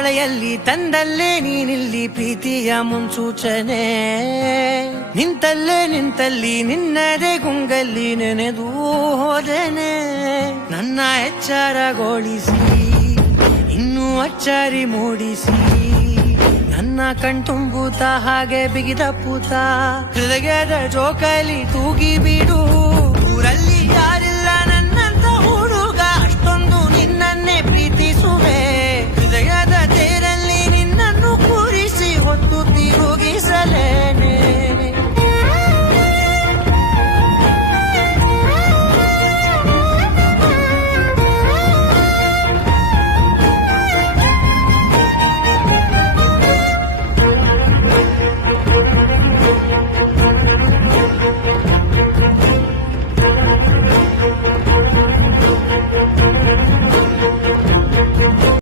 ಹೊಳೆಯಲ್ಲಿ ತಂದಲ್ಲೇ ನೀನಿಲ್ಲಿ ಪ್ರೀತಿಯ ಮುನ್ಸೂಚನೆ ನಿಂತಲ್ಲಿ ನಿನ್ನದೇ ಗುಂಗಲ್ಲಿ ನೆನೆದು ಹೋದೆನೆ ನನ್ನ ಎಚ್ಚರಗೊಳಿಸಿ ಇನ್ನೂ ಅಚ್ಚರಿ ಮೂಡಿಸಿ ನನ್ನ ಕಣ್ತುಂಬುತ್ತ ಹಾಗೆ ಬಿಗಿದ ಪೂತ ಹೃದಯದ ಜೋಕಾಲಿ ತೂಗಿ ಬಿಡು ಊರಲ್ಲಿ